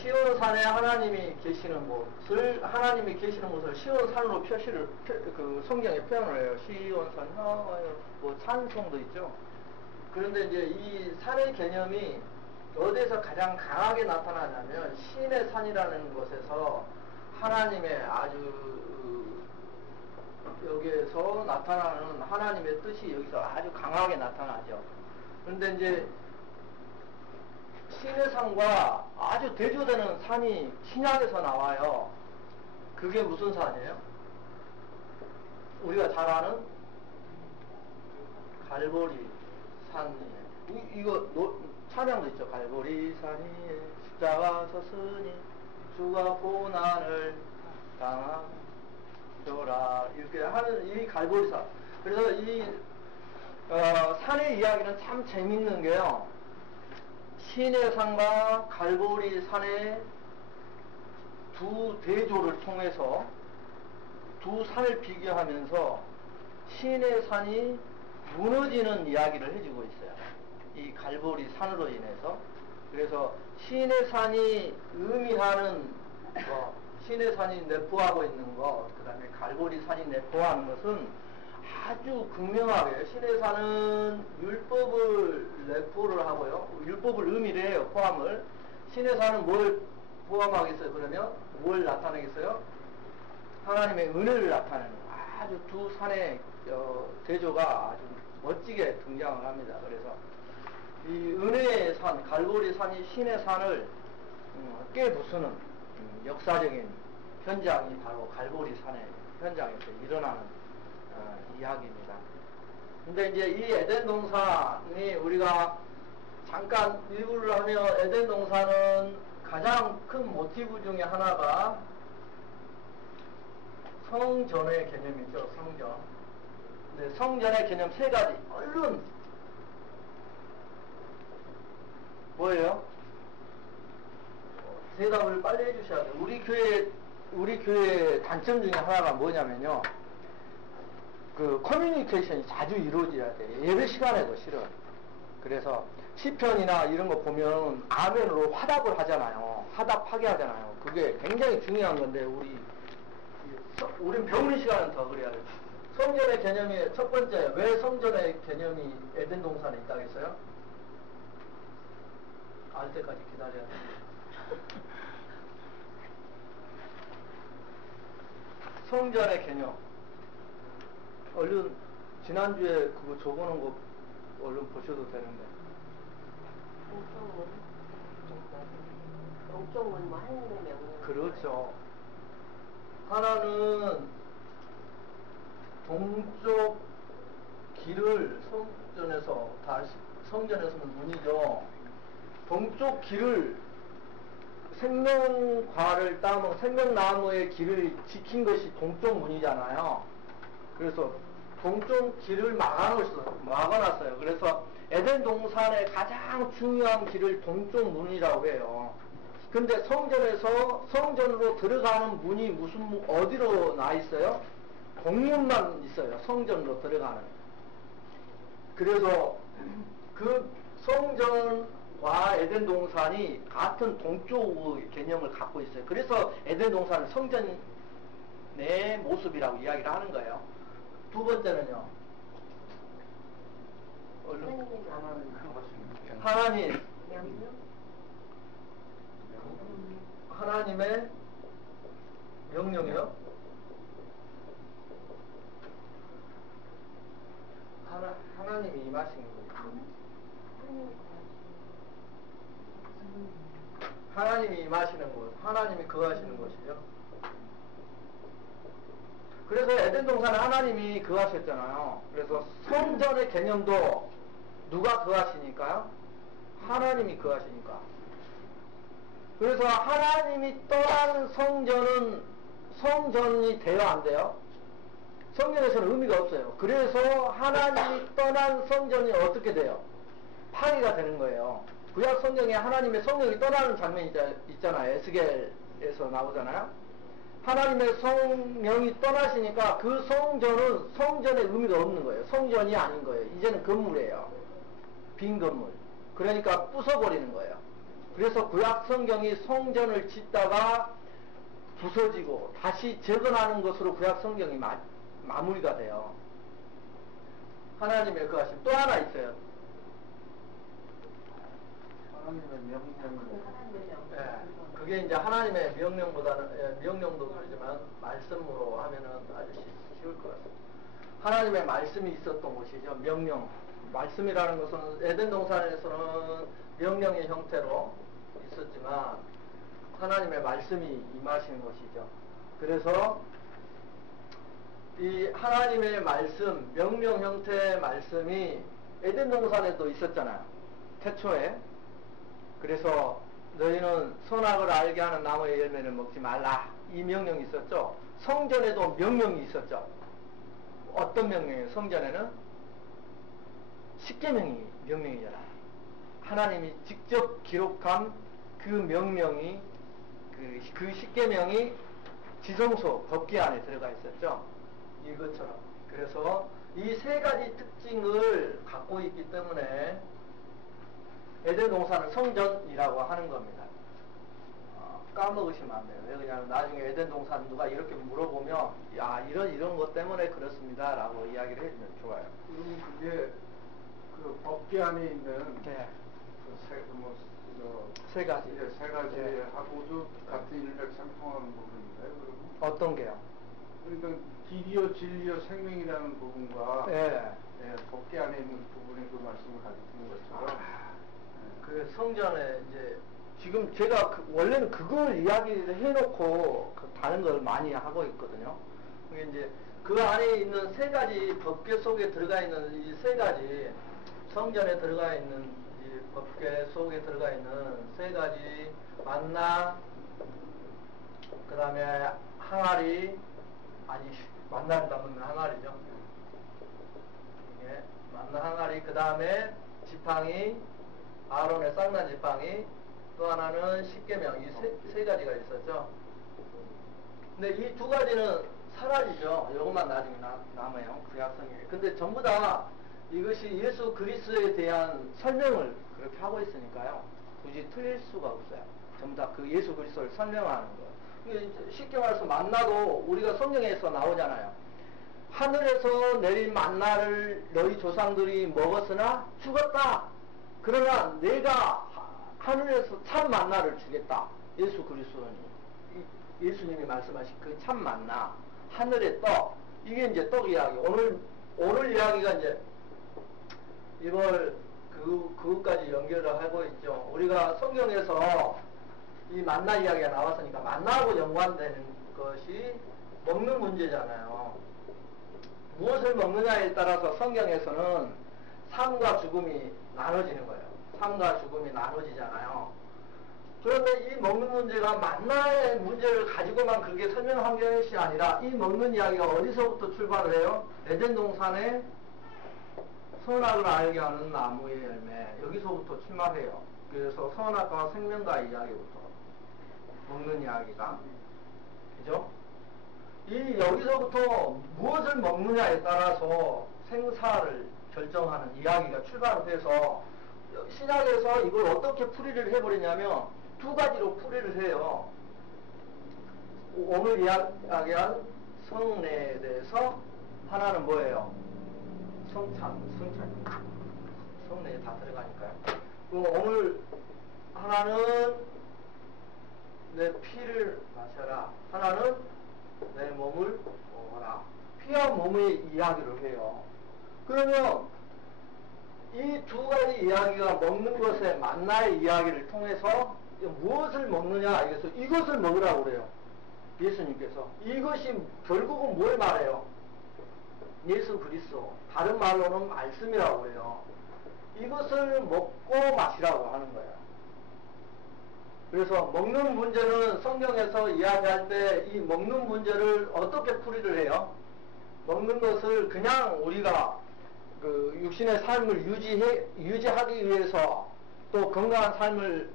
시온산에 하나님이 계시는 곳을 시온산으로 그 성경에 표현을 해요. 시온산, 뭐 찬송도 있죠. 그런데 이제 이 산의 개념이 어디에서 가장 강하게 나타나냐면 신의 산이라는 곳에서 하나님의 아주 여기에서 나타나는 하나님의 뜻이 여기서 아주 강하게 나타나죠. 그런데 이제 신의 산과 아주 대조되는 산이 신약에서 나와요. 그게 무슨 산이에요? 우리가 잘 아는 갈보리 산이에요. 이거 찬양도 있죠. 갈보리 산이 십자가 섰으니 주가 고난을 당하더라. 이렇게 하는 이 갈보리 산. 그래서 이 산의 이야기는 참 재밌는 게요. 신의 산과 갈보리 산의 두 대조를 통해서 두 산을 비교하면서 신의 산이 무너지는 이야기를 해주고 있어요. 이 갈보리 산으로 인해서. 그래서 신의 산이 의미하는 거, 신의 산이 내포하고 있는 것, 그 다음에 갈보리 산이 내포하는 것은 아주 극명하게 신의 산은 율법을 내포를 하고요. 율법을 의미를 해요. 포함을. 신의 산은 뭘 포함하겠어요? 그러면 뭘 나타내겠어요? 하나님의 은혜를 나타내는 아주 두 산의 대조가 아주 멋지게 등장을 합니다. 그래서 이 은혜의 산, 갈보리 산이 신의 산을 깨부수는 역사적인 현장이 바로 갈보리 산의 현장에서 일어나는 이야기입니다. 근데 이제 이 에덴 동산이 우리가 잠깐 리뷰를 하면 에덴 동산은 가장 큰 모티브 중에 하나가 성전의 개념이죠. 성전. 근데 성전의 개념 세 가지. 얼른 뭐예요? 대답을 빨리 해주셔야 돼요. 우리 교회 단점 중에 하나가 뭐냐면요. 그 커뮤니케이션이 자주 이루어져야 돼. 예배 시간에도 실은. 그래서 시편이나 이런 거 보면 아멘으로 화답을 하잖아요. 화답하게 하잖아요. 그게 굉장히 중요한 건데 우린 배우는 시간은 더 그래야 돼요. 성전의 개념이 첫 번째, 왜 성전의 개념이 에덴 동산에 있다겠어요? 알 때까지 기다려야 돼. 성전의 개념. 얼른 지난주에 그거 적어놓은 거 얼른 보셔도 되는데. 동쪽은 뭐 하나님의 명령. 그렇죠. 하나는 동쪽 길을 성전에서는 문이죠. 동쪽 길을 생명과를 따먹은 생명나무의 길을 지킨 것이 동쪽 문이잖아요. 그래서 동쪽 길을 막아놨어요. 그래서 에덴 동산의 가장 중요한 길을 동쪽 문이라고 해요. 근데 성전으로 들어가는 문이 어디로 나 있어요? 동문만 있어요. 성전으로 들어가는. 그래서 그 성전과 에덴 동산이 같은 동쪽의 개념을 갖고 있어요. 그래서 에덴 동산은 성전의 모습이라고 이야기를 하는 거예요. 두 번째는요. 하나님. 하나님의 명령이요? 하나님이 임하시는 거죠. 하나님이 임하시는 곳, 하나님이 거하시는 곳이죠. 그래서 에덴 동산에 하나님이 거하셨잖아요. 그래서 성전의 개념도 누가 거하시니까요? 하나님이 거하시니까. 그래서 하나님이 떠난 성전은 성전이 돼요, 안 돼요? 성전에서는 의미가 없어요. 그래서 하나님이 떠난 성전이 어떻게 돼요? 파괴가 되는 거예요. 구약 성경에 하나님의 성령이 떠나는 장면이 있잖아요. 에스겔에서 나오잖아요. 하나님의 성령이 떠나시니까 그 성전은 성전의 의미가 없는 거예요. 성전이 아닌 거예요. 이제는 건물이에요. 빈 건물. 그러니까 부숴버리는 거예요. 그래서 구약 성경이 성전을 짓다가 부서지고 다시 재건하는 것으로 구약 성경이 마무리가 돼요. 하나님의 그 하심. 또 하나 있어요. 하나님의 명령을. 예, 그게 이제 하나님의 명령보다는, 명령도 그러지만 말씀으로 하면은 아주 쉬울 것 같습니다. 하나님의 말씀이 있었던 곳이죠. 명령. 말씀이라는 것은 에덴 동산에서는 명령의 형태로 있었지만 하나님의 말씀이 임하시는 것이죠. 그래서 이 하나님의 말씀, 명령 형태의 말씀이 에덴 동산에도 있었잖아요. 태초에. 그래서 너희는 선악을 알게 하는 나무의 열매를 먹지 말라. 이 명령이 있었죠. 성전에도 명령이 있었죠. 어떤 명령이에요? 성전에는 십계명이 명령이잖아요. 하나님이 직접 기록한 그 명령이 그 십계명이 지성소 법궤 안에 들어가 있었죠. 이것처럼. 그래서 이 세 가지 특징을 갖고 있기 때문에 에덴 동산을 성전이라고 하는 겁니다. 까먹으시면 안 돼요. 왜 그러냐면 나중에 에덴 동산 누가 이렇게 물어보면 야 이런 것 때문에 그렇습니다 라고 이야기를 해주면 좋아요. 그럼 그게 그 법궤 안에 있는 네. 세 가지 네. 하고도 같은 일맥상통하는 부분인가요? 그러면? 어떤 게요? 그러니까 길이요 진리요 생명이라는 부분과 네. 법궤 안에 있는 부분의 그 말씀을 가지고 있는 것처럼 그 성전에 이제 지금 제가 원래는 그걸 이야기를 해놓고 다른 걸 많이 하고 있거든요. 그게 이제 그 안에 있는 세 가지 법궤 속에 들어가 있는 이 세 가지 성전에 들어가 있는 이 법궤 속에 들어가 있는 세 가지 만나, 그 다음에 항아리, 아니 만나를 담으면 항아리죠. 이게 만나 항아리, 그 다음에 지팡이, 아론의 쌍난 지팡이, 또 하나는 십계명, 이 세 가지가 있었죠. 근데 이 두 가지는 사라지죠. 이것만 나중에 남아요. 구약성경에. 근데 전부 다 이것이 예수 그리스도에 대한 설명을 그렇게 하고 있으니까요. 굳이 틀릴 수가 없어요. 전부 다 그 예수 그리스도를 설명하는 거예요. 쉽게 말해서 만나도 우리가 성경에서 나오잖아요. 하늘에서 내린 만나를 너희 조상들이 먹었으나 죽었다. 그러나 내가 하늘에서 참 만나를 주겠다. 예수 그리스도는 예수님이 말씀하신 그 참 만나, 하늘의 떡. 이게 이제 떡 이야기. 오늘 이야기가 이제 이걸 그것까지 연결을 하고 있죠. 우리가 성경에서 이 만나 이야기가 나왔으니까 만나하고 연관되는 것이 먹는 문제잖아요. 무엇을 먹느냐에 따라서 성경에서는 삶과 죽음이 나눠지는 거예요. 삶과 죽음이 나눠지잖아요. 그런데 이 먹는 문제가 만나의 문제를 가지고만 그렇게 설명한 것이 아니라 이 먹는 이야기가 어디서부터 출발을 해요? 에덴 동산에 선악을 알게 하는 나무의 열매, 여기서부터 출발해요. 그래서 선악과 생명과 이야기부터 먹는 이야기가, 그죠? 여기서부터 무엇을 먹느냐에 따라서 생사를 결정하는 이야기가 출발해서 신약에서 이걸 어떻게 풀이를 해버리냐면 두 가지로 풀이를 해요. 오늘 이야기한 성례에 대해서 하나는 뭐예요? 성찬. 성례에 다 들어가니까요. 오늘 하나는 내 피를 마셔라. 하나는 내 몸을 먹어라. 피와 몸의 이야기를 해요. 그러면 이 두 가지 이야기가 먹는 것의 만나의 이야기를 통해서 무엇을 먹느냐, 이것을 먹으라고 그래요. 예수님께서. 이것이 결국은 뭘 말해요? 예수 그리스도. 다른 말로는 말씀이라고 그래요. 이것을 먹고 마시라고 하는 거예요. 그래서 먹는 문제는 성경에서 이야기할 때 이 먹는 문제를 어떻게 풀이를 해요? 먹는 것을 그냥 우리가 그 육신의 삶을 유지하기 위해서, 또 건강한 삶을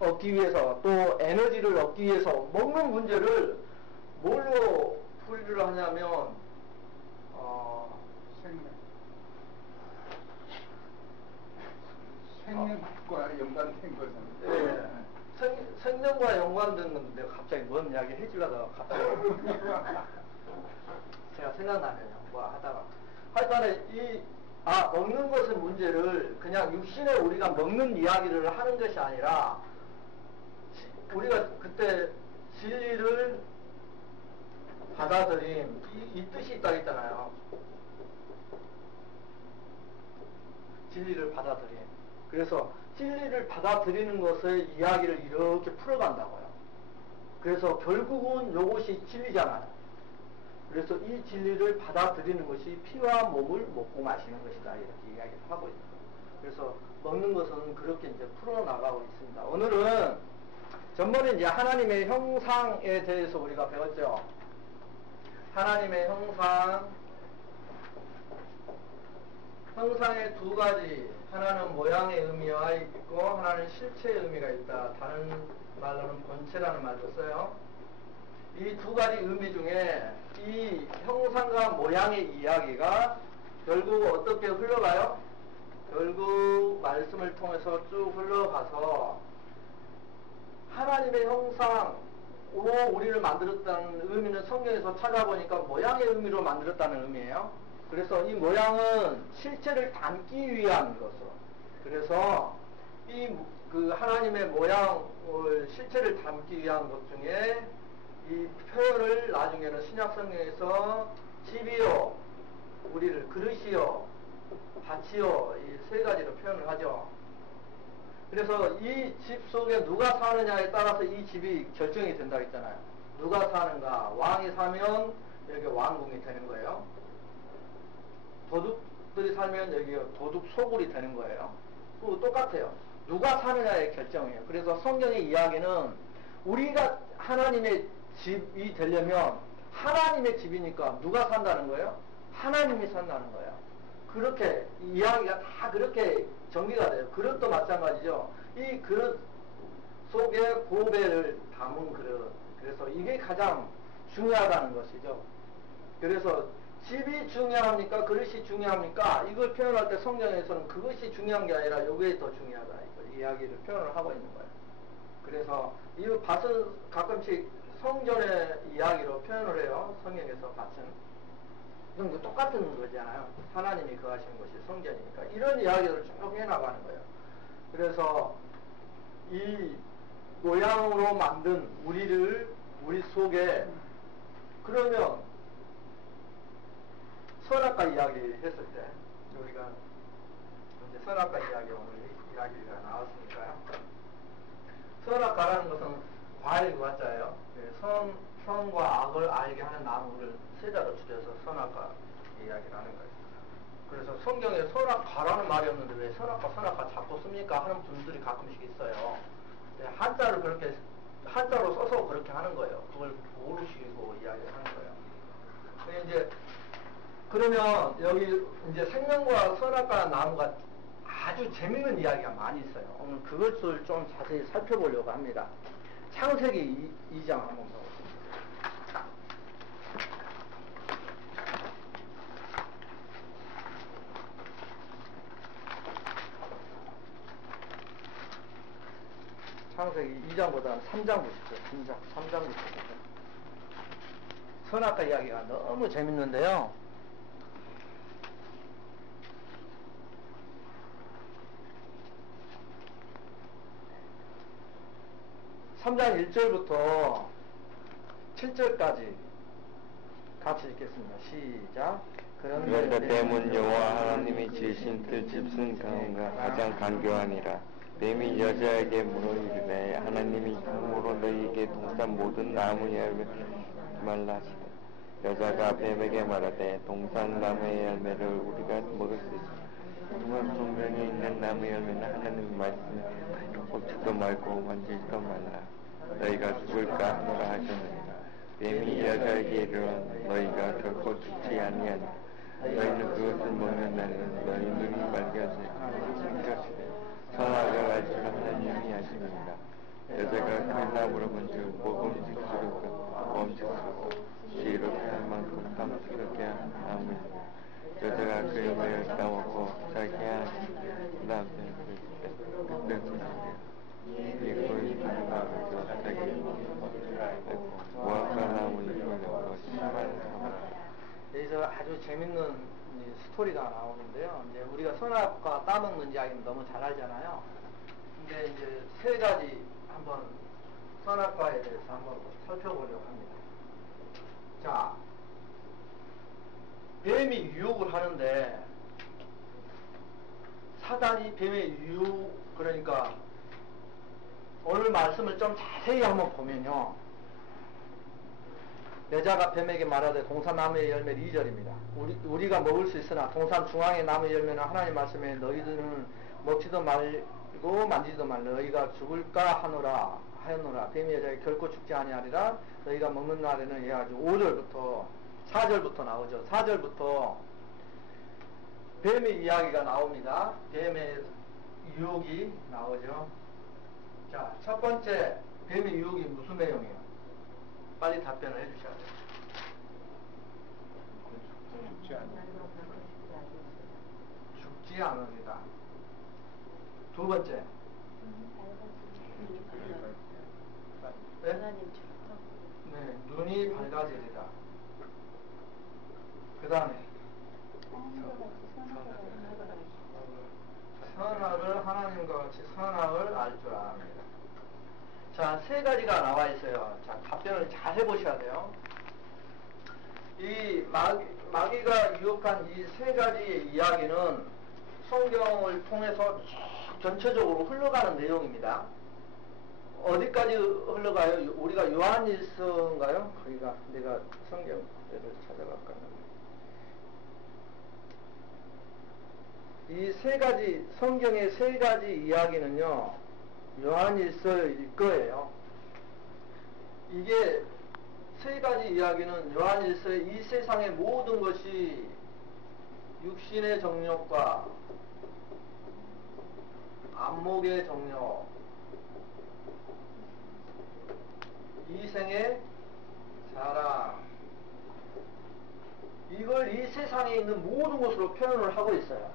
얻기 위해서, 또 에너지를 얻기 위해서 먹는 문제를 뭘로 풀이를 하냐면 생명. 생명과 연관된 것은. 예. 생명과 연관된 건데 갑자기 뭔 이야기 해주려다가 갑자기 제가 생각나네요. 뭐 하다가 하여간에 먹는 것의 문제를 그냥 육신에 우리가 먹는 이야기를 하는 것이 아니라 우리가 그때 진리를 받아들임 이 뜻이 있다고 했잖아요. 진리를 받아들임. 그래서 진리를 받아들이는 것의 이야기를 이렇게 풀어간다고요. 그래서 결국은 이것이 진리잖아요. 그래서 이 진리를 받아들이는 것이 피와 몸을 먹고 마시는 것이다. 이렇게 이야기를 하고 있는 거예요. 그래서 먹는 것은 그렇게 이제 풀어나가고 있습니다. 오늘은 전번에 이제 하나님의 형상에 대해서 우리가 배웠죠. 하나님의 형상의 두 가지, 하나는 모양의 의미가 있고 하나는 실체의 의미가 있다. 다른 말로는 본체라는 말도 써요. 이 두 가지 의미 중에 이 형상과 모양의 이야기가 결국 어떻게 흘러가요? 결국 말씀을 통해서 쭉 흘러가서 하나님의 형상으로 우리를 만들었다는 의미는 성경에서 찾아보니까 모양의 의미로 만들었다는 의미예요. 그래서 이 모양은 실체를 담기 위한 것으로. 그래서 그 하나님의 모양을 실체를 담기 위한 것 중에 이 표현을 나중에는 신약 성경에서 집이요, 우리를 그릇이요, 밭이요, 이 세 가지로 표현을 하죠. 그래서 이 집 속에 누가 사느냐에 따라서 이 집이 결정이 된다고 했잖아요. 누가 사는가, 왕이 사면 이렇게 왕궁이 되는 거예요. 도둑들이 살면 여기 도둑 소굴이 되는 거예요. 또 똑같아요. 누가 사느냐의 결정이에요. 그래서 성경의 이야기는 우리가 하나님의 집이 되려면 하나님의 집이니까 누가 산다는 거예요? 하나님이 산다는 거예요. 그렇게 이야기가 다 그렇게 정리가 돼요. 그릇도 마찬가지죠. 이 그릇 속에 고배를 담은 그릇. 그래서 이게 가장 중요하다는 것이죠. 그래서 집이 중요합니까? 그릇이 중요합니까? 이걸 표현할 때 성경에서는 그것이 중요한 게 아니라 이게 더 중요하다. 이걸 이야기를 표현을 하고 있는 거예요. 그래서 이 밭은 가끔씩 성전의 이야기로 표현을 해요. 성경에서 밭은. 이건 똑같은 거잖아요. 하나님이 거하시는 것이 성전이니까. 이런 이야기를 쭉 해나가는 거예요. 그래서 이 모양으로 만든 우리 속에 그러면 선악과 이야기 했을 때 우리가 이제 선악과 이야기 오늘 이야기가 나왔으니까요. 선악과라는 것은 과일 과자예요. 선과 악을 알게 하는 나무를 세자로 줄여서 선악과 이야기를 하는 거예요. 그래서 성경에 선악과라는 말이 없는데 왜 선악과 자꾸 씁니까? 하는 분들이 가끔씩 있어요. 한자를 그렇게 한자로 써서 그렇게 하는 거예요. 그걸 모르시고 이야기를 하는 거예요. 근데 이제 그러면 여기 이제 생명과 선악과 나무가 아주 재미있는 이야기가 많이 있어요. 오늘 그것을 좀 자세히 살펴보려고 합니다. 창세기 2장 한번 보겠습니다. 창세기 2장보다는 3장 보십시오. 3장 보십시오. 선악과 이야기가 너무 재밌는데요. 3장 1절부터 7절까지 같이 읽겠습니다. 시작. 그런데 뱀은 여호와 하나님이 지으신 들짐승 가운데 가장 간교하니라. 뱀이 여자에게 물어 이르되 하나님이 참으로 너희에게 동산 모든 나무 열매 말라 하시되 여자가 뱀에게 말하되 동산 나무의 열매를 우리가 먹을 수 있으나 그만 동면에 있는 나무 열매는 하나님의 말씀에 먹지도 말고 만지지도 말라. 너희가 죽을까 하노라 하셨느니라. 뱀이 여자에게 이르러 너희가 결코 죽지 아니하니 너희는 그것을 먹는 날에는 너희 눈이 밝아질 것이되 선악을 알 줄 하나님이 하십니다. 여자가 그 나무를 본즉 먹음직스럽고 범직스럽고 지혜롭게 할 만큼 탐스럽게 한 나무이다. 여자가 그 열매를 따먹고 자기야 남편을 그때 예고의 발각을 곁하게 무화과 나무 잎을 넣고 심한 사마라. 여기서 아주 재밌는 이 스토리가 나오는데요. 이제 우리가 선악과 따먹는 이야기는 너무 잘 알잖아요. 근데 이제 세 가지 한번 선악과에 대해서 한번 살펴보려고 합니다. 자, 뱀이 유혹을 하는데 사단이 뱀의 유혹, 그러니까 오늘 말씀을 좀 자세히 한번 보면요. 여자가 뱀에게 말하되 동산 나무의 열매 2절입니다. 우리가 먹을 수 있으나 동산 중앙의 나무의 열매는 하나님 말씀에 너희들은 먹지도 말고 만지지도 말라. 너희가 죽을까 하였노라. 뱀이 여자에게 결코 죽지 아니하리라. 너희가 먹는 날에는 해야지. 5절부터 4절부터 나오죠. 4절부터 뱀의 이야기가 나옵니다. 뱀의 유혹이 나오죠. 자, 첫 번째 뱀의 유혹이 무슨 내용이에요? 빨리 답변을 해주셔야 돼요. 죽지 않으리다. 두 번째. 네? 네, 눈이 밝아지리다. 그 다음에 선악을 하나님과 같이 선악을 알 줄 압니다. 자, 세 가지가 나와 있어요. 자, 답변을 잘 해보셔야 돼요. 이 마귀가 유혹한 이 세 가지의 이야기는 성경을 통해서 쭉 전체적으로 흘러가는 내용입니다. 어디까지 흘러가요? 우리가 요한일서인가요? 거기가 내가 성경을 찾아갈까요? 이 세 가지, 성경의 세 가지 이야기는요, 요한일서일 거예요. 이게 세 가지 이야기는 요한일서의 이 세상의 모든 것이 육신의 정욕과 안목의 정욕, 이생의 사랑, 이걸 이 세상에 있는 모든 것으로 표현을 하고 있어요.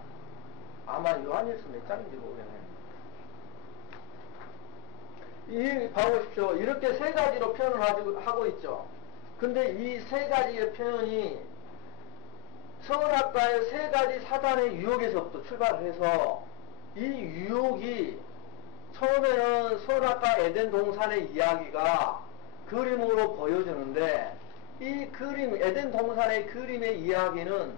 아마 요한일서 몇 장인지 모르겠네요. 봐보십시오. 이렇게 세 가지로 표현을 하고 있죠. 근데 이 세 가지의 표현이 선악과의 세 가지 사단의 유혹에서부터 출발해서 이 유혹이 처음에는 선악과 에덴 동산의 이야기가 그림으로 보여주는데 이 그림, 에덴 동산의 그림의 이야기는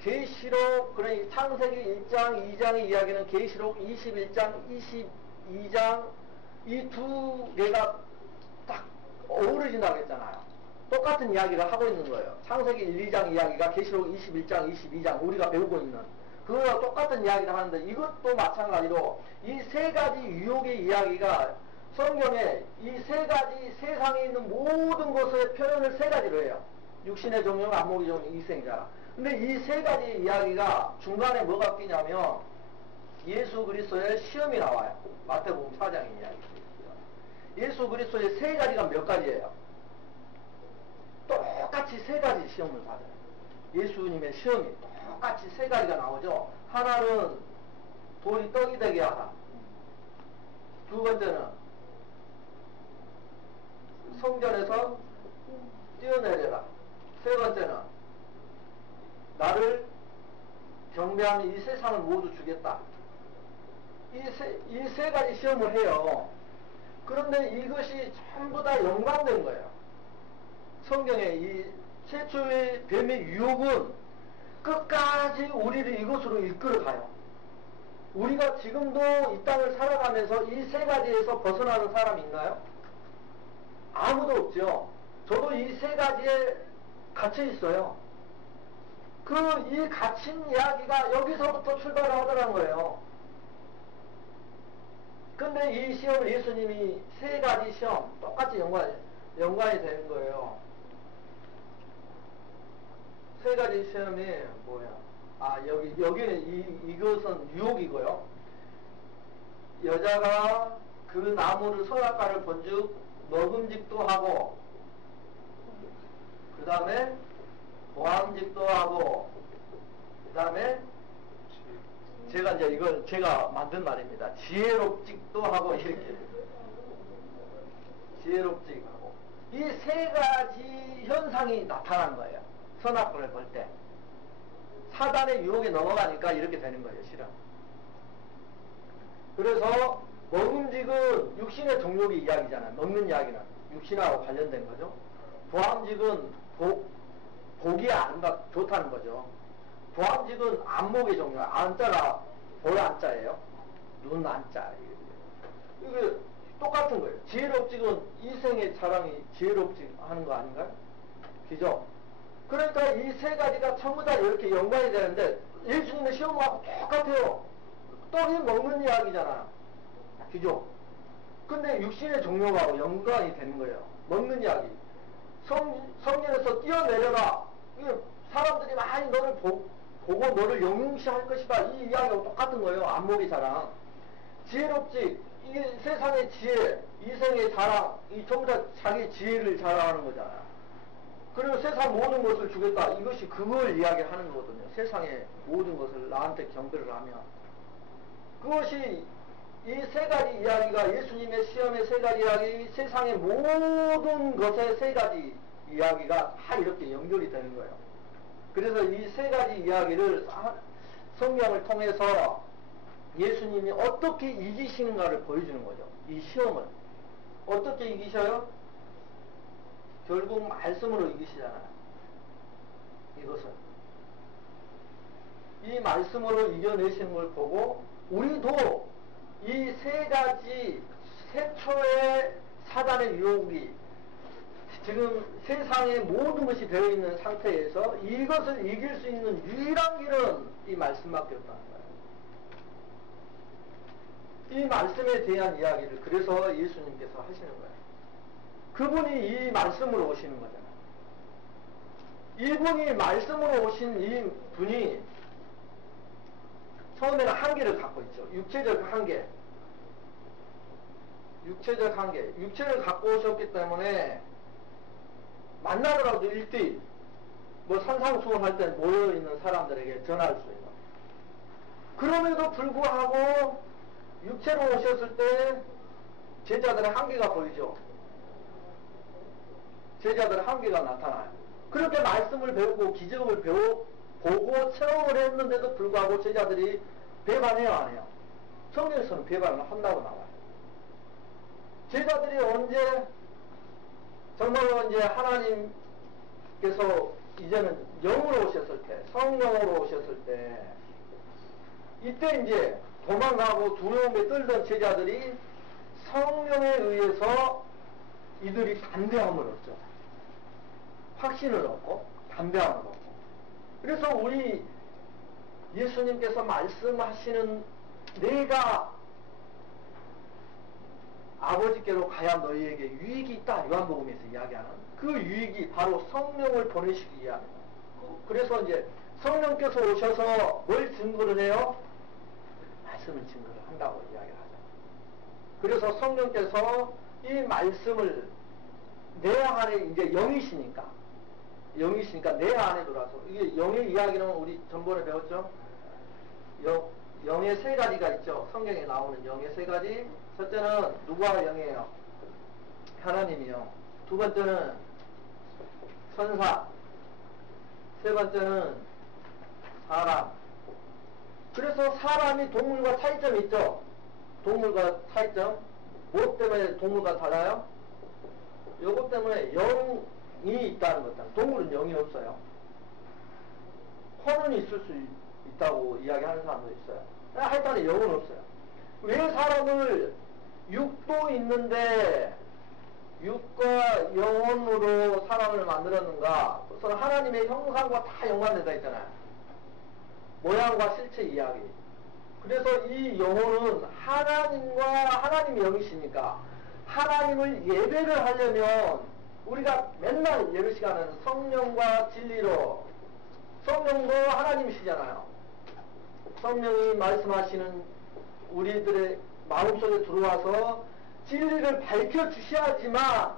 계시록, 그러니 창세기 1장, 2장의 이야기는 계시록 21장, 22장 이 두 개가 딱 어우러진다고 했잖아요. 똑같은 이야기를 하고 있는 거예요. 창세기 1, 2장 이야기가 계시록 21장, 22장 우리가 배우고 있는 그거와 똑같은 이야기를 하는데 이것도 마찬가지로 이 세 가지 유혹의 이야기가 성경에 이 세 가지 세상에 있는 모든 것의 표현을 세 가지로 해요. 육신의 종용, 안목의 종용, 이생이잖아. 근데 이 세 가지 이야기가 중간에 뭐가 끼냐면 예수 그리스도의 시험이 나와요. 마태복음 4장의 이야기. 예수 그리스도의 세 가지가 몇 가지예요? 똑같이 세 가지 시험을 받아요. 예수님의 시험이 똑같이 세 가지가 나오죠. 하나는 돌이 떡이 되게 하다. 두 번째는 성전에서 뛰어내려라. 세 번째는 나를 경배하는 이 세상을 모두 주겠다. 이 세 가지 시험을 해요. 그런데 이것이 전부 다 연관된 거예요. 성경의 이 최초의 뱀의 유혹은 끝까지 우리를 이것으로 이끌어가요. 우리가 지금도 이 땅을 살아가면서 이 세 가지에서 벗어나는 사람이 있나요? 아무도 없죠. 저도 이 세 가지에 갇혀 있어요. 이 갇힌 이야기가 여기서부터 출발을 하더라는 거예요. 근데 이 시험을 예수님이 세 가지 시험 똑같이 연관이 되는 거예요. 세 가지 시험이 뭐야? 여기는 이것은 유혹이고요. 여자가 그 나무를 선악과를 본즉 먹음직도 하고 그 다음에 보암직도 하고 그 다음에 제가 이제 이걸 제가 만든 말입니다. 지혜롭직도 하고 이렇게 지혜롭직하고 이 세 가지 현상이 나타난 거예요. 선악과를 볼 때 사단의 유혹에 넘어가니까 이렇게 되는 거예요. 실은. 그래서 먹음직은 육신의 종욕의 이야기잖아요. 먹는 이야기는 육신하고 관련된 거죠. 보암직은 복이 좋다는 거죠. 보암직은 안목의 종류. 안자가 볼 안자예요. 눈 안자. 이게 똑같은 거예요. 지혜롭직은 이생의 자랑이 지혜롭직 하는 거 아닌가요? 그죠? 그러니까 이 세 가지가 전부 다 이렇게 연관이 되는데 예수님의 시험하고 똑같아요. 떡이 먹는 이야기잖아. 그죠? 근데 육신의 종류하고 연관이 되는 거예요. 먹는 이야기. 성령에서 뛰어내려라. 사람들이 많이 너를 보고 너를 영웅시할 것이다. 이 이야기하고 똑같은 거예요. 안목의 자랑. 지혜롭지. 이게 세상의 지혜, 이생의 자랑, 이 전부 다 자기 지혜를 자랑하는 거잖아요. 그리고 세상 모든 것을 주겠다. 이것이 그걸 이야기하는 거거든요. 세상의 모든 것을 나한테 경배를 하면. 그것이 이 세 가지 이야기가 예수님의 시험의 세 가지 이야기, 세상의 모든 것의 세 가지 이야기가 다 이렇게 연결이 되는 거예요. 그래서 이 세 가지 이야기를 성경을 통해서 예수님이 어떻게 이기시는가를 보여주는 거죠. 이 시험을. 어떻게 이기셔요? 결국 말씀으로 이기시잖아요. 이것은. 이 말씀으로 이겨내시는 걸 보고 우리도 이 세 가지 세초의 사단의 유혹이 지금 세상의 모든 것이 되어있는 상태에서 이것을 이길 수 있는 유일한 길은 이 말씀밖에 없다는 거예요. 이 말씀에 대한 이야기를 그래서 예수님께서 하시는 거예요. 그분이 이 말씀으로 오시는 거잖아요. 이분이 말씀으로 오신 이 분이 처음에는 한계를 갖고 있죠. 육체적 한계. 육체적 한계. 육체를 갖고 오셨기 때문에 만나더라도 1대1 뭐 산상수훈할 때 모여있는 사람들에게 전할 수 있는. 그럼에도 불구하고 육체로 오셨을 때 제자들의 한계가 보이죠. 제자들의 한계가 나타나요. 그렇게 말씀을 배우고 기적을 보고 체험을 했는데도 불구하고 제자들이 배반해요, 안 해요? 성경에서는 배반을 한다고 나와요. 제자들이 언제 정말로 이제 하나님께서 이제는 영으로 오셨을 때, 성령으로 오셨을 때, 이때 이제 도망가고 두려움에 떨던 제자들이 성령에 의해서 이들이 담대함을 얻죠. 확신을 얻고 담대함을 얻고. 그래서 우리 예수님께서 말씀하시는 내가 아버지께로 가야 너희에게 유익이 있다. 요한복음에서 이야기하는 그 유익이 바로 성령을 보내시기 위함이다. 그래서 이제 성령께서 오셔서 뭘 증거를 해요? 말씀을 증거를 한다고 이야기를 하죠. 그래서 성령께서 이 말씀을 내 안에 이제 영이시니까 내 안에 들어와서 이게 영의 이야기는 우리 전번에 배웠죠. 영의 세 가지가 있죠. 성경에 나오는 영의 세 가지. 첫째는 누구와 영이에요? 하나님이요. 두 번째는 천사. 세 번째는 사람. 그래서 사람이 동물과 차이점이 있죠. 동물과 차이점. 무엇 때문에 동물과 달라요? 요것 때문에 영이 있다는 거다. 동물은 영이 없어요. 혼은 있을 수 있다고 이야기하는 사람도 있어요. 하여튼 영은 없어요. 왜 사람을 육도 있는데 육과 영혼으로 사람을 만들었는가? 우선 하나님의 형상과 다 연관되어 있잖아요. 모양과 실체 이야기. 그래서 이 영혼은 하나님의 영이시니까 하나님을 예배를 하려면 우리가 맨날 예배 시간은 성령과 진리로, 성령도 하나님이시잖아요. 성령이 말씀하시는 우리들의 마음속에 들어와서 진리를 밝혀주셔야지만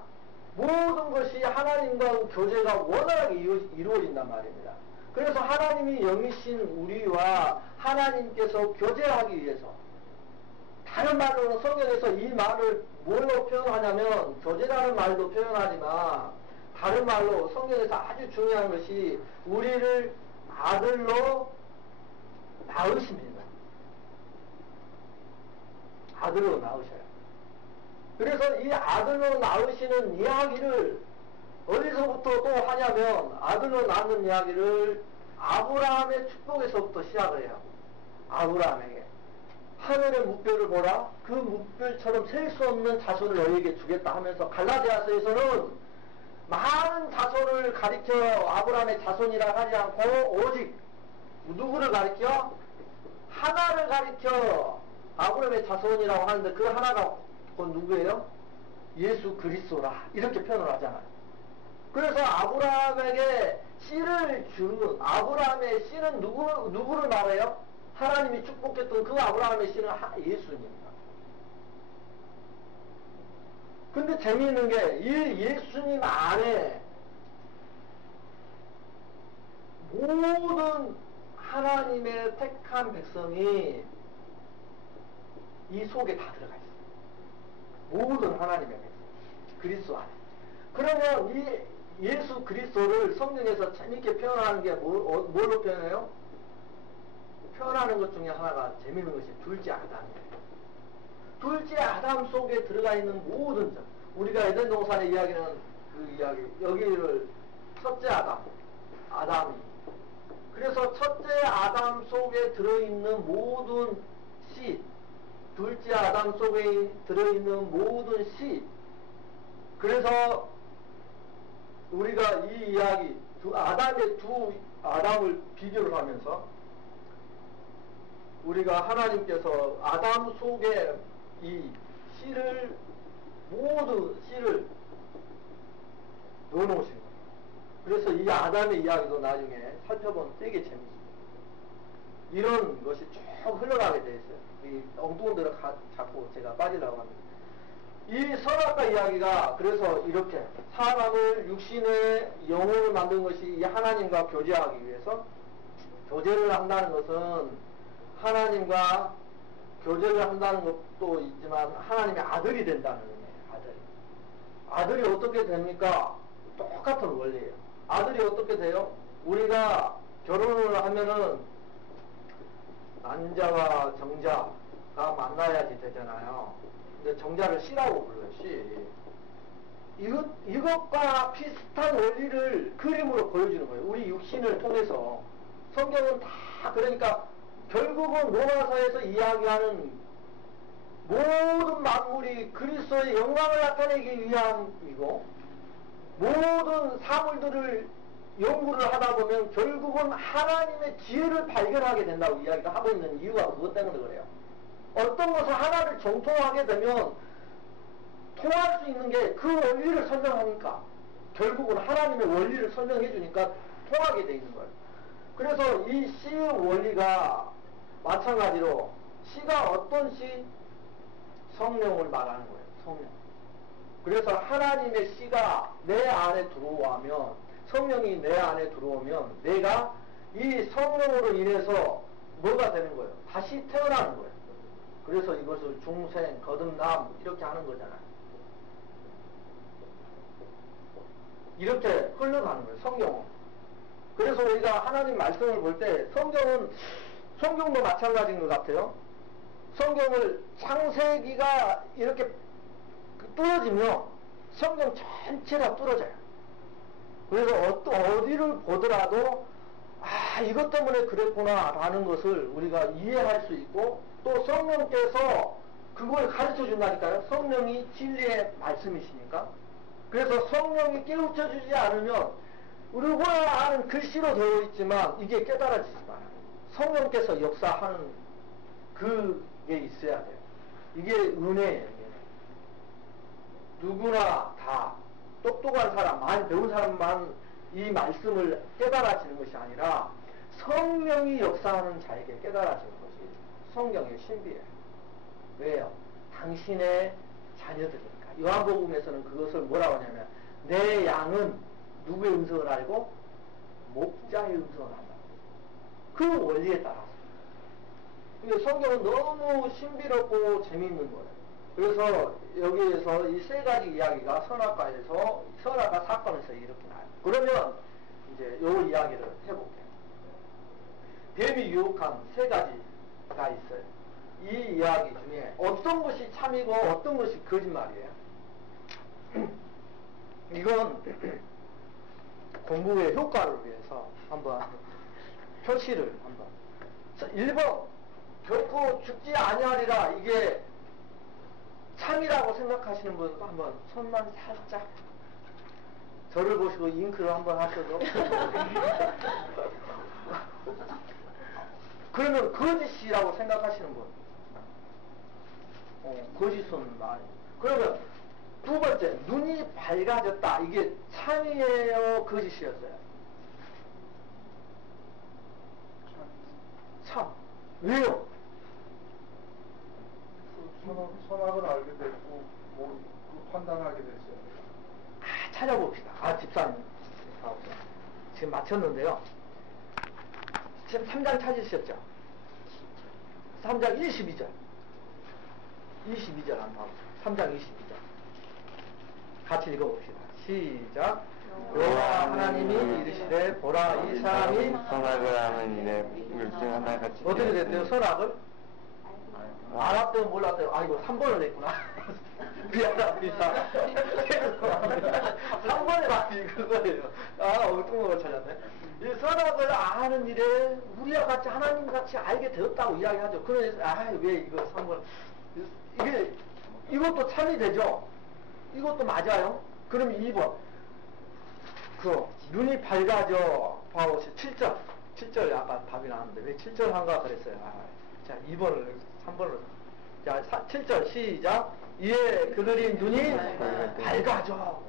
모든 것이 하나님과 교제가 원활하게 이루어진단 말입니다. 그래서 하나님이 영이신 우리와 하나님께서 교제하기 위해서, 다른 말로는 성경에서 이 말을 뭘로 표현하냐면 교제라는 말도 표현하지만 다른 말로 성경에서 아주 중요한 것이 우리를 아들로 낳으십니다. 아들로 낳으셔요. 그래서 이 아들로 낳으시는 이야기를 어디서부터 또 하냐면 아들로 낳는 이야기를 아브라함의 축복에서부터 시작을 해요. 아브라함에게 하늘의 무뼈를 보라, 그 무뼈처럼 셀 수 없는 자손을 너희에게 주겠다 하면서 갈라디아서에서는 많은 자손을 가리켜 아브라함의 자손이라 하지 않고 오직 누구를 가리켜? 하나를 가리켜 아브라함의 자손이라고 하는데 그 하나가 곧 누구예요? 예수 그리스도라 이렇게 표현을 하잖아요. 그래서 아브라함에게 씨를 주는 아브라함의 씨는 누구를 말해요? 하나님이 축복했던 그 아브라함의 씨는 예수님입니다. 근데 재미있는 게 이 예수님 안에 모든 하나님의 택한 백성이 이 속에 다 들어가 있어요. 모든 하나님의 백성 그리스도 안에. 그러면 이 예수 그리스도를 성경에서 재밌게 표현하는 게 뭘로 표현해요? 표현하는 것 중에 하나가 재밌는 것이 둘째 아담이에요. 둘째 아담 속에 들어가 있는 모든 점. 우리가 에덴 동산의 이야기는 그 이야기, 여기를 첫째 아담이. 그래서 첫째 아담 속에 들어있는 모든 씨, 둘째 아담 속에 들어있는 모든 씨. 그래서 우리가 이 이야기, 두 아담을 비교를 하면서 우리가 하나님께서 아담 속에 이 씨를 모두 씨를 넣어놓으신 거예요. 그래서 이 아담의 이야기도 나중에 살펴보면 되게 재밌습니다. 이런 것이 쭉 흘러가게 돼 있어요. 이 엉뚱한 데로 자꾸 제가 빠지려고 합니다. 이 선악과 이야기가 그래서 이렇게 사람을 육신의 영혼을 만든 것이 이 하나님과 교제하기 위해서 교제를 한다는 것은 하나님과 교제를 한다는 것도 있지만 하나님의 아들이 된다는 의미예요. 아들이 어떻게 됩니까? 똑같은 원리예요. 아들이 어떻게 돼요? 우리가 결혼을 하면은 난자와 정자가 만나야지 되잖아요. 근데 정자를 씨라고 불러요. 씨. 이것과 비슷한 원리를 그림으로 보여주는 거예요. 우리 육신을 통해서. 성경은 다 그러니까 결국은 로마서에서 이야기하는 모든 만물이 그리스도의 영광을 나타내기 위함이고 모든 사물들을 연구를 하다 보면 결국은 하나님의 지혜를 발견하게 된다고 이야기를 하고 있는 이유가 그것 때문에 그래요. 어떤 것을 하나를 정통하게 되면 통할 수 있는 게 그 원리를 설명하니까 결국은 하나님의 원리를 설명해 주니까 통하게 돼 있는 거예요. 그래서 이 씨의 원리가 마찬가지로 씨가 어떤 씨? 성령을 말하는 거예요. 성령. 그래서 하나님의 씨가 내 안에 들어오면 성령이 내 안에 들어오면 내가 이 성령으로 인해서 뭐가 되는 거예요? 다시 태어나는 거예요. 그래서 이것을 중생, 거듭남 이렇게 하는 거잖아요. 이렇게 흘러가는 거예요. 성경은. 그래서 우리가 하나님 말씀을 볼 때 성경도 마찬가지인 것 같아요. 성경을 창세기가 이렇게 뚫어지면 성경 전체가 뚫어져요. 그래서 어디를 보더라도 이것 때문에 그랬구나 라는 것을 우리가 이해할 수 있고 또 성령께서 그걸 가르쳐 준다니까요. 성령이 진리의 말씀이시니까. 그래서 성령이 깨우쳐 주지 않으면 우리가 아는 글씨로 되어 있지만 이게 깨달아지지 않아요. 성령께서 역사하는 그게 있어야 돼요. 이게 은혜예요. 누구나 다 똑똑한 사람, 많이 배운 사람만 이 말씀을 깨달아지는 것이 아니라 성령이 역사하는 자에게 깨달아지는 것이 성경의 신비예요. 왜요? 당신의 자녀들이니까. 요한복음에서는 그것을 뭐라고 하냐면 내 양은 누구의 음성을 알고 목자의 음성을 안다. 그 원리에 따라서. 근데 성경은 너무 신비롭고 재미있는 거예요. 그래서 여기에서 이 세 가지 이야기가 선악과 사건에서 이렇게 나요. 그러면 이제 요 이야기를 해볼게요. 뱀이 유혹한 세 가지가 있어요. 이 이야기 중에 어떤 것이 참이고 어떤 것이 거짓말이에요. 이건 공부의 효과를 위해서 한번 표시를 한번. 1번 결코 죽지 아니하리라. 이게 참이라고 생각하시는 분 한번 손만 살짝 저를 보시고 잉크를 한번 하셔도. 그러면 거짓이라고 생각하시는 분, 거짓은 많이. 그러면 두 번째, 눈이 밝아졌다. 이게 참이에요, 거짓이었어요? 참. 왜요? 선악을 알게 됐고 그 판단하게 됐어요. 찾아봅시다. 집사님. 지금 맞췄는데요. 지금 3장 찾으셨죠? 3장 22절. 22절 한번. 3장 22절. 같이 읽어봅시다. 시작. 여호와 하나님이 이르시되 보라 이 사람이 선악을 하는 일에 물중 하나같이 어떻게 됐대요? 선악을? 알았대요 몰랐대요? 아이고 3번을 냈구나. 미안합니다. 3번에 맞지 그거예요. 엉뚱한 걸 찾았네. 이 선악을 아는 일에 우리와 같이 하나님같이 알게 되었다고 이야기하죠. 그래서 왜 이거 3번 이것도 참이 되죠? 이것도 맞아요? 그럼 2번 눈이 밝아져 봐보세요. 7절 아까 답이 나왔는데 왜 7절 한가 그랬어요. 자 2번을 3번을 자 7절 시작. 이에 그들이 눈이 밝아져.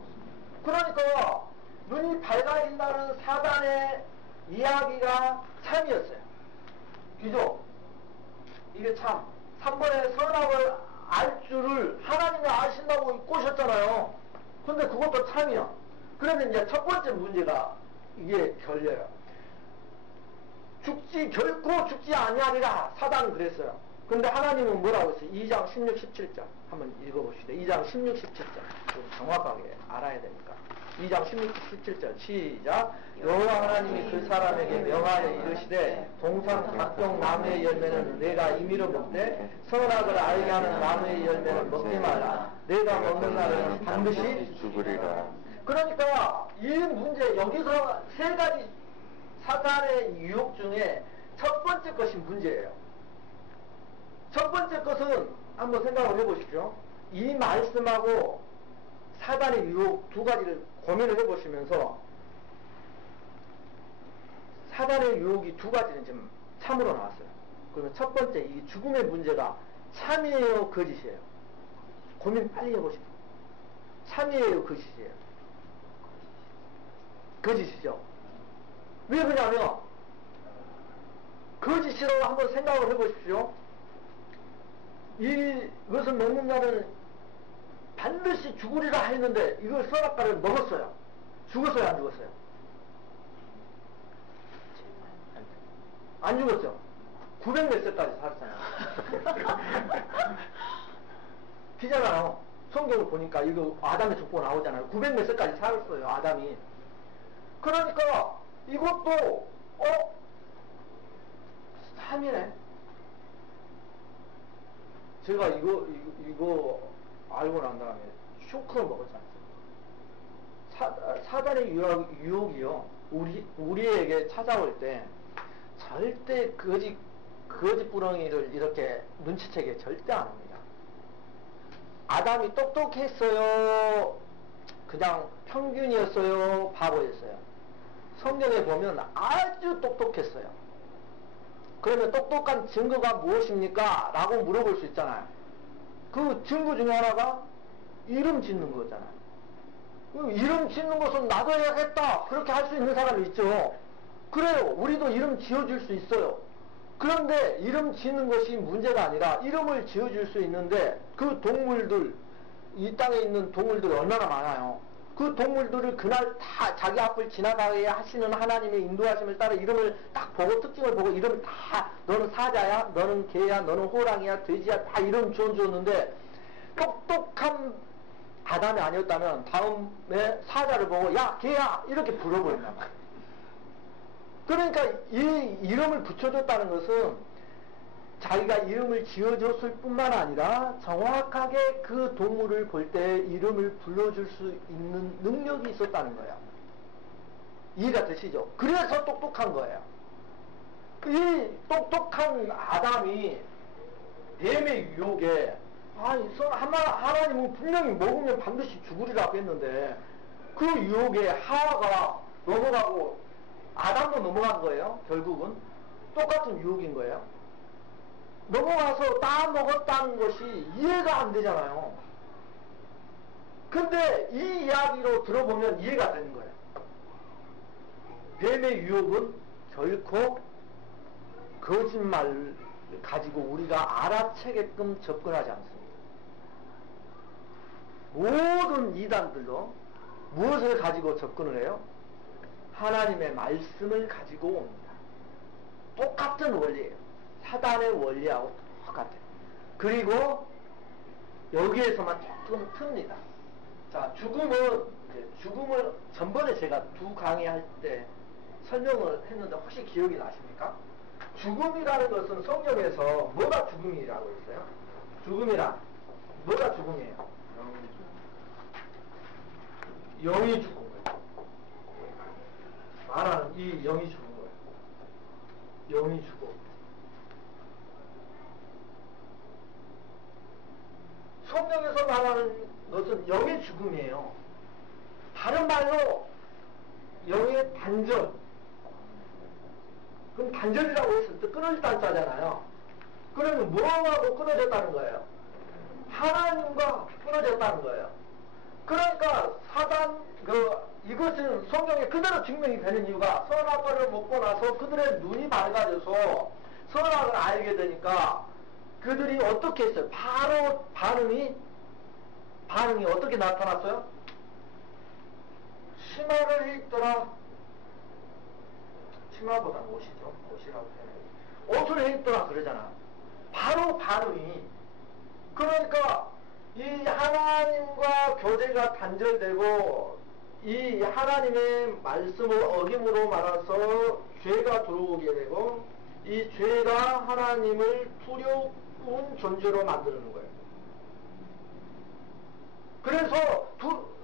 그러니까 눈이 밝아진다는 사단의 이야기가 참이었어요. 그죠? 이게 참. 3번에 선악을 알 줄을 하나님이 아신다고 꼬셨잖아요. 근데 그것도 참이야. 그러면 이제 첫 번째 문제가 이게 걸려요. 결코 죽지 아니하리라. 사단은 그랬어요. 근데 하나님은 뭐라고 했어요? 2장 16, 17절 한번 읽어봅시다. 2장 16, 17절 정확하게 알아야 되니까. 2장 16, 17절 시작. 여호와 하나님이 그 사람에게 명하여 이르시되 동산 각종 나무의 열매는 내가 임의로 먹되 선악을 알게 하는 나무의 열매는 먹지 말라. 내가 먹는 날은 반드시 죽으리라. 그러니까 이 문제 여기서 세 가지 사단의 유혹 중에 첫 번째 것이 문제예요. 첫 번째 것은 한번 생각을 해보십시오. 이 말씀하고 사단의 유혹 두 가지를 고민을 해보시면서 사단의 유혹이 두 가지는 지금 참으로 나왔어요. 그러면 첫 번째 이 죽음의 문제가 참이에요, 거짓이에요? 고민 빨리 해보십시오. 참이에요, 거짓이에요? 거짓이죠. 왜 그러냐면 거짓이라고 한번 생각을 해보십시오. 이것을 먹는 자는 반드시 죽으리라 했는데 이걸 선악과를 먹었어요. 죽었어요, 안 죽었어요? 안 죽었죠. 900 몇 세까지 살았잖아요. 피잖아요. 성경을 보니까 이거 아담의 족보 나오잖아요. 900 몇 세까지 살았어요, 아담이. 그러니까 이것도 참이네. 제가 이거 알고 난 다음에 쇼크를 먹었지 않습니까? 사단의 유혹이요. 우리에게 찾아올 때 절대 거짓 부렁이를 이렇게 눈치채게 절대 안 합니다. 아담이 똑똑했어요? 그냥 평균이었어요? 바보였어요? 성경에 보면 아주 똑똑했어요. 그러면 똑똑한 증거가 무엇입니까? 라고 물어볼 수 있잖아요. 그 증거 중에 하나가 이름 짓는 거잖아요. 이름 짓는 것은 나도 해야겠다. 그렇게 할 수 있는 사람이 있죠. 그래요. 우리도 이름 지어줄 수 있어요. 그런데 이름 짓는 것이 문제가 아니라 이름을 지어줄 수 있는데 그 동물들, 이 땅에 있는 동물들이 얼마나 많아요. 그 동물들을 그날 다 자기 앞을 지나가게 하시는 하나님의 인도하심을 따라 이름을 딱 보고 특징을 보고 이름을 다 너는 사자야, 너는 개야, 너는 호랑이야, 돼지야 다 이름 지어줬는데 똑똑한 아담이 아니었다면 다음에 사자를 보고 야 개야 이렇게 불러버린단 말이에요. 그러니까 이 이름을 붙여줬다는 것은 자기가 이름을 지어줬을 뿐만 아니라 정확하게 그 동물을 볼 때 이름을 불러줄 수 있는 능력이 있었다는 거예요. 이해가 되시죠? 그래서 똑똑한 거예요. 이 똑똑한 아담이 뱀의 유혹에 하나님은 분명히 먹으면 반드시 죽으리라고 했는데 그 유혹에 하와가 넘어가고 아담도 넘어간 거예요. 결국은 똑같은 유혹인 거예요. 넘어가서 따먹었다는 것이 이해가 안 되잖아요. 근데 이 이야기로 들어보면 이해가 되는 거예요. 뱀의 유혹은 결코 거짓말을 가지고 우리가 알아채게끔 접근하지 않습니다. 모든 이단들도 무엇을 가지고 접근을 해요? 하나님의 말씀을 가지고 옵니다. 똑같은 원리예요. 사단의 원리하고 똑같아요. 그리고 여기에서만 조금 틉니다. 자, 죽음을 전번에 제가 두 강의할 때 설명을 했는데 혹시 기억이 나십니까? 죽음이라는 것은 성경에서 뭐가 죽음이라고 했어요? 죽음이란 뭐가 죽음이에요? 영이 죽은 거예요. 말하는 이 영이 죽은 거예요. 영이 죽어. 성경에서 말하는 것은 영의 죽음이에요. 다른 말로 영의 단절. 그럼 단절이라고 했을 때 끊어졌다는 자잖아요. 그러면 뭐하고 끊어졌다는 거예요? 하나님과 끊어졌다는 거예요. 그러니까 이것은 성경에 그대로 증명이 되는 이유가 선악과를 먹고 나서 그들의 눈이 밝아져서 선악을 알게 되니까 그들이 어떻게 했어요? 바로 반응이 어떻게 나타났어요? 치마를 입더라. 치마보다는 옷이죠. 옷이라고 표현해요. 옷을 입더라 그러잖아. 바로 반응이. 그러니까 이 하나님과 교제가 단절되고 이 하나님의 말씀을 어김으로 말해서 죄가 들어오게 되고 이 죄가 하나님을 두려운 존재로 만드는 거예요. 그래서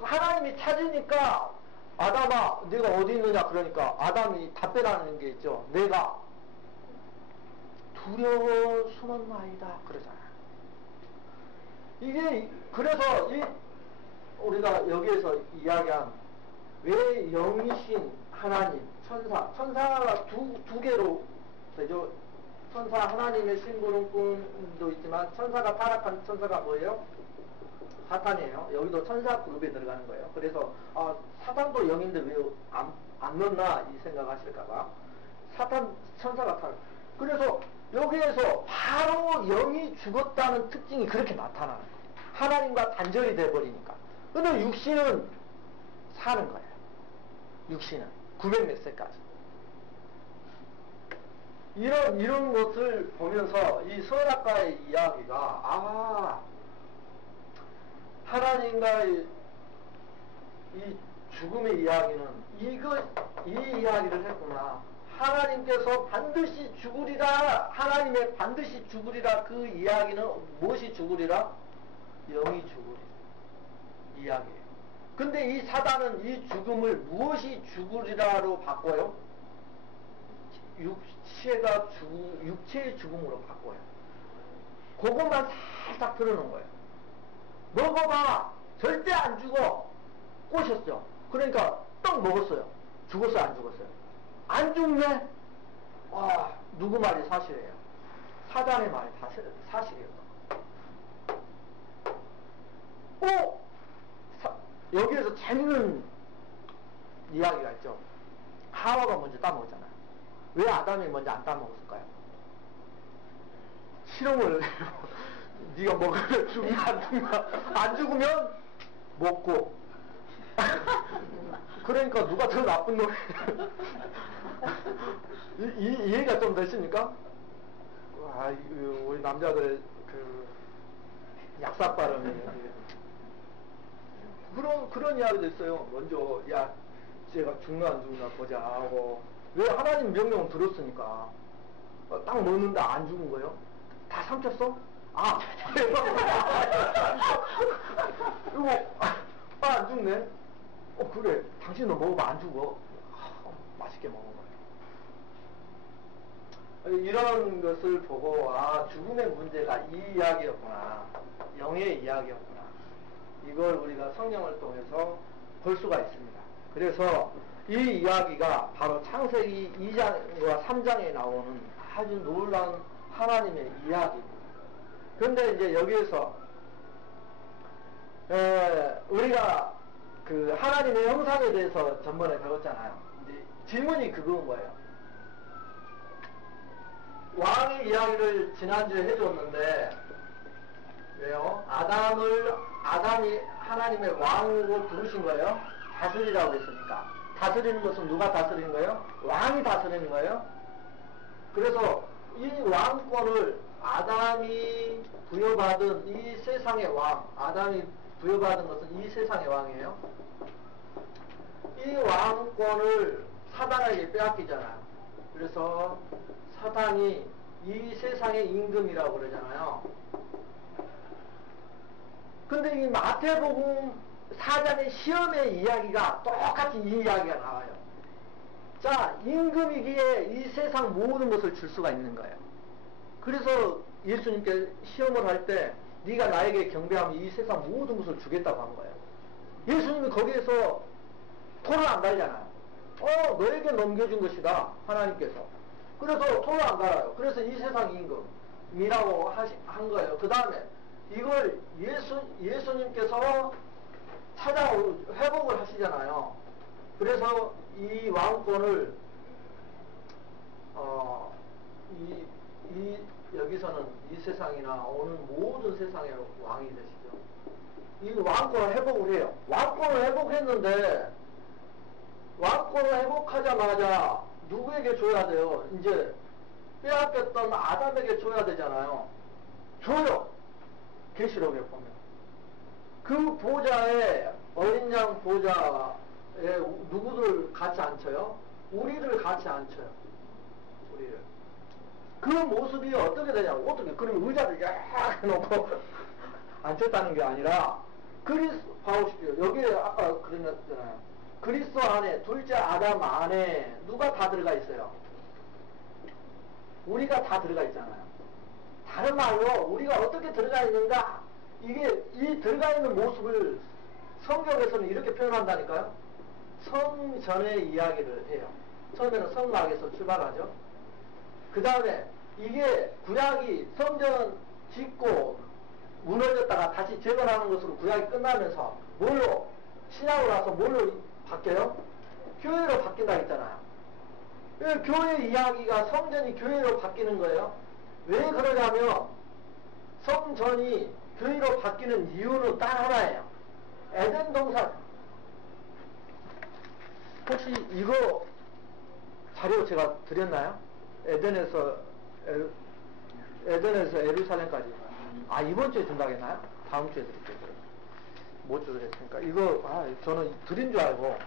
하나님이 찾으니까 아담아 네가 어디 있느냐 그러니까 아담이 답변하는 게 있죠. 내가 두려워 숨었나이다 그러잖아요. 이게 그래서 우리가 여기에서 이야기한 왜 영이신 하나님 천사가 두 개로 되죠. 천사 하나님의 심부름꾼도 있지만 천사가 타락한 천사가 뭐예요? 사탄이에요. 여기도 천사 그룹에 들어가는 거예요. 그래서 사탄도 영인데 왜 안 넣나 이 생각하실까봐 천사가 타락. 그래서 여기에서 바로 영이 죽었다는 특징이 그렇게 나타나는 거예요. 하나님과 단절이 돼버리니까. 근데 육신은 사는 거예요. 육신은 900몇 세까지. 이런 것을 보면서 이 선악과의 이야기가 하나님과의 이 죽음의 이야기는 이 이야기를 했구나. 하나님께서 반드시 죽으리라. 하나님의 반드시 죽으리라. 그 이야기는 무엇이 죽으리라? 영이 죽으리라. 이야기예요. 근데 이 사단은 이 죽음을 무엇이 죽으리라로 바꿔요? 육체의 죽음으로 바꿔요. 그것만 살짝 틀어놓은 거예요. 먹어봐. 절대 안 죽어. 꼬셨죠. 그러니까 떡 먹었어요. 죽었어요? 안 죽었어요? 안 죽네? 누구 말이 사실이에요? 사단의 말이 사실이에요. 여기에서 재밌는 이야기가 있죠. 하와가 먼저 따먹었잖아요. 왜 아담이 먼저 안 따먹었을까요? 실험을 해요. 네가 먹으면 죽나 안 죽나? 안 죽으면 먹고 그러니까 누가 더 나쁜 놈이 이해가 좀 되십니까? 와, 우리 남자들의 그 약삭 발음이 그런 이야기도 있어요. 먼저 야 제가 죽나 안 죽나 보자 하고 왜 하나님 명령을 들었으니까 딱 먹는데 안 죽은 거예요? 다 삼켰어? 아 이거 안 죽네? 그래 당신은 먹으면 안 죽어. 맛있게 먹은 거예요. 이런 것을 보고 죽음의 문제가 이 이야기였구나, 영의 이야기였구나, 이걸 우리가 성경을 통해서 볼 수가 있습니다. 그래서 이 이야기가 바로 창세기 2장과 3장에 나오는 아주 놀라운 하나님의 이야기입니다. 그런데 이제 여기에서 우리가 그 하나님의 형상에 대해서 전번에 배웠잖아요. 이제 질문이 그건 거예요. 왕의 이야기를 지난주에 해줬는데 왜요? 아담이 하나님의 왕으로 부르신 거예요? 다스리라고 했으니까. 다스리는 것은 누가 다스리는 거예요? 왕이 다스리는 거예요? 그래서 이 왕권을 아담이 부여받은 이 세상의 왕, 아담이 부여받은 것은 이 세상의 왕이에요. 이 왕권을 사단에게 빼앗기잖아요. 그래서 사단이 이 세상의 임금이라고 그러잖아요. 근데 이 마태복음 4장의 시험의 이야기가 똑같이 이 이야기가 나와요. 자, 임금이기에 이 세상 모든 것을 줄 수가 있는 거예요. 그래서 예수님께 시험을 할 때 네가 나에게 경배하면 이 세상 모든 것을 주겠다고 한 거예요. 예수님이 거기에서 토를 안 달잖아요. 너에게 넘겨준 것이다, 하나님께서. 그래서 토를 안 달아요. 그래서 이 세상 임금이라고 한 거예요. 그 다음에 이걸 예수님께서 회복을 하시잖아요. 그래서 이 왕권을 여기서는 이 세상이나 오는 모든 세상의 왕이 되시죠. 이 왕권을 회복을 해요. 왕권을 회복했는데 왕권을 회복하자마자 누구에게 줘야 돼요? 이제 빼앗겼던 아담에게 줘야 되잖아요. 줘요. 계시록에 보면 그 보좌에, 어린 양 보좌에 누구들 같이 앉혀요? 우리를 같이 앉혀요. 우리를. 그 모습이 어떻게 되냐고. 어떻게, 그럼 의자를 쫙 해놓고 앉혔다는 게 아니라, 봐보십시오. 여기에 아까 그랬잖아요. 그리스도 안에, 둘째 아담 안에 누가 다 들어가 있어요? 우리가 다 들어가 있잖아요. 다른 말로 우리가 어떻게 들어가 있는가, 이게 이 들어가 있는 모습을 성경에서는 이렇게 표현한다니까요. 성전의 이야기를 해요. 처음에는 성막에서 출발하죠. 그 다음에 이게 구약이 성전 짓고 무너졌다가 다시 재건하는 것으로 구약이 끝나면서 뭘로, 신약으로 와서 뭘로 바뀌어요? 교회로 바뀐다 했잖아요. 교회 이야기가 성전이 교회로 바뀌는 거예요. 왜 그러냐면 성전이 교회로 바뀌는 이유는 딱 하나예요. 에덴 동산. 혹시 이거 자료 제가 드렸나요? 에덴에서 예루살렘까지. 이번 주에 준다고 했나요? 다음 주에 드릴게요. 못 드렸으니까. 이거, 저는 드린 줄 알고.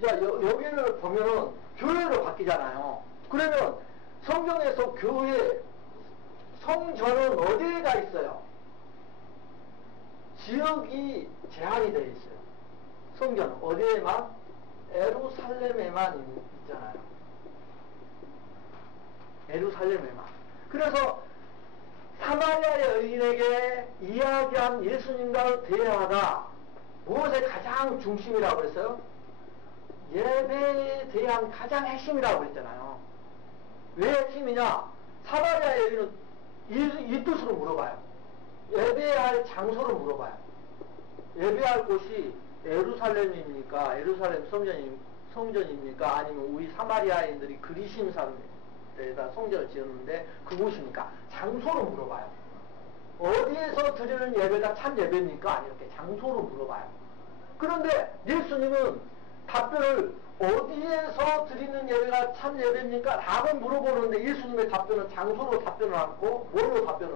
자, 여기를 보면은 교회로 바뀌잖아요. 그러면 성경에서 교회, 성전은 어디에가 있어요? 지역이 제한이 되어 있어요. 성전은 어디에만? 예루살렘에만 있잖아요. 예루살렘에만. 그래서 사마리아의 의인에게 이야기한 예수님과 대화가 무엇의 가장 중심이라고 그랬어요? 예배에 대한 가장 핵심이라고 그랬잖아요. 왜 핵심이냐? 사마리아의 의인은 이 뜻으로 물어봐요. 예배해야 할 장소를 물어봐요. 예배할 곳이 예루살렘입니까? 예루살렘 성전입니까? 아니면 우리 사마리아인들이 그리심 산에다 성전을 지었는데 그곳입니까? 장소를 물어봐요. 어디에서 드리는 예배가 참 예배입니까? 아니, 이렇게 장소를 물어봐요. 그런데 예수님은 답변을 어디에서 드리는 예배가 참 예배입니까? 라고 물어보는데 예수님의 답변은 장소로 답변을 않고 뭐로 답변을